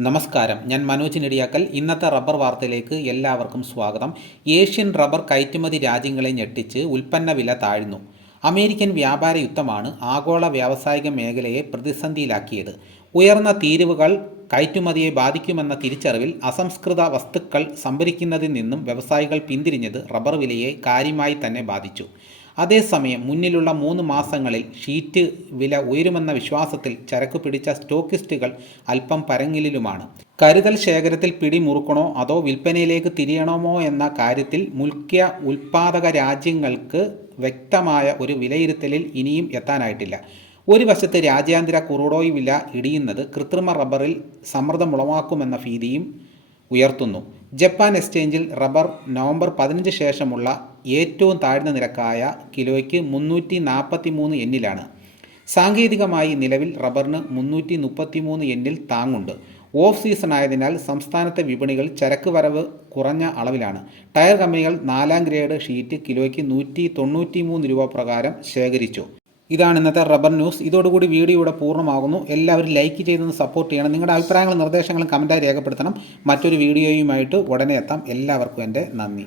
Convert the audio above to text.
നമസ്കാരം. ഞാൻ മനോജ് നെടിയാക്കൽ. ഇന്നത്തെ റബ്ബർ വാർത്തയിലേക്ക് എല്ലാവർക്കും സ്വാഗതം. ഏഷ്യൻ റബ്ബർ കയറ്റുമതി രാജ്യങ്ങളെ ഞെട്ടിച്ച് ഉൽപ്പന്ന വില താഴ്ന്നു. അമേരിക്കൻ വ്യാപാര യുദ്ധമാണ് ആഗോള വ്യാവസായിക മേഖലയെ പ്രതിസന്ധിയിലാക്കിയത്. ഉയർന്ന തീരുവകൾ കയറ്റുമതിയെ ബാധിക്കുമെന്ന തിരിച്ചറിവിൽ അസംസ്കൃത വസ്തുക്കൾ സംഭരിക്കുന്നതിൽ നിന്നും വ്യവസായികൾ പിന്തിരിഞ്ഞത് റബ്ബർ വിലയെ കാര്യമായി തന്നെ ബാധിച്ചു. അതേസമയം മുന്നിലുള്ള മൂന്ന് മാസങ്ങളിൽ ഷീറ്റ് വില ഉയരുമെന്ന വിശ്വാസത്തിൽ ചരക്ക് പിടിച്ച സ്റ്റോക്കിസ്റ്റുകൾ അല്പം പരങ്ങിലുമാണ് കരുതൽ ശേഖരത്തിൽ പിടിമുറുക്കണോ അതോ വിൽപ്പനയിലേക്ക് തിരിയണമോ എന്ന കാര്യത്തിൽ മുഖ്യ ഉൽപ്പാദക രാജ്യങ്ങൾക്ക് വ്യക്തമായ ഒരു വിലയിരുത്തലിൽ ഇനിയും എത്താനായിട്ടില്ല. ഒരു വശത്ത് രാജ്യാന്തര കുറുടോയ് വില ഇടിയുന്നത് കൃത്രിമ റബ്ബറിൽ സമ്മർദ്ദമുളവാക്കുമെന്ന ഭീതിയും ഉയർത്തുന്നു. ജപ്പാൻ എക്സ്ചേഞ്ചിൽ റബ്ബർ നവംബർ പതിനഞ്ച് ശേഷമുള്ള ഏറ്റവും താഴ്ന്ന നിരക്കായ കിലോയ്ക്ക് മുന്നൂറ്റി നാൽപ്പത്തി മൂന്ന് എന്നിലാണ്. സാങ്കേതികമായി നിലവിൽ റബ്ബറിന് മുന്നൂറ്റി മുപ്പത്തി മൂന്ന് എന്നിൽ താങ്ങുണ്ട്. ഓഫ് സീസൺ ആയതിനാൽ സംസ്ഥാനത്തെ വിപണികൾ ചരക്ക് വരവ് കുറഞ്ഞ അളവിലാണ്. ടയർ കമ്പനികൾ നാലാം ഗ്രേഡ് ഷീറ്റ് കിലോയ്ക്ക് നൂറ്റി തൊണ്ണൂറ്റി മൂന്ന് രൂപ പ്രകാരം ശേഖരിച്ചു. ഇതാണ് ഇന്നത്തെ റബ്ബർ ന്യൂസ്. ഇതോടുകൂടി വീഡിയോ ഇവിടെ പൂർണമാകുന്നു. എല്ലാവരും ലൈക്ക് ചെയ്തെന്ന് സപ്പോർട്ട് ചെയ്യണം. നിങ്ങളുടെ അഭിപ്രായങ്ങളും നിർദ്ദേശങ്ങളും കമന്റായി രേഖപ്പെടുത്തണം. മറ്റൊരു വീഡിയോയുമായിട്ട് ഉടനെ എത്താം. എല്ലാവർക്കും എന്റെ നന്ദി.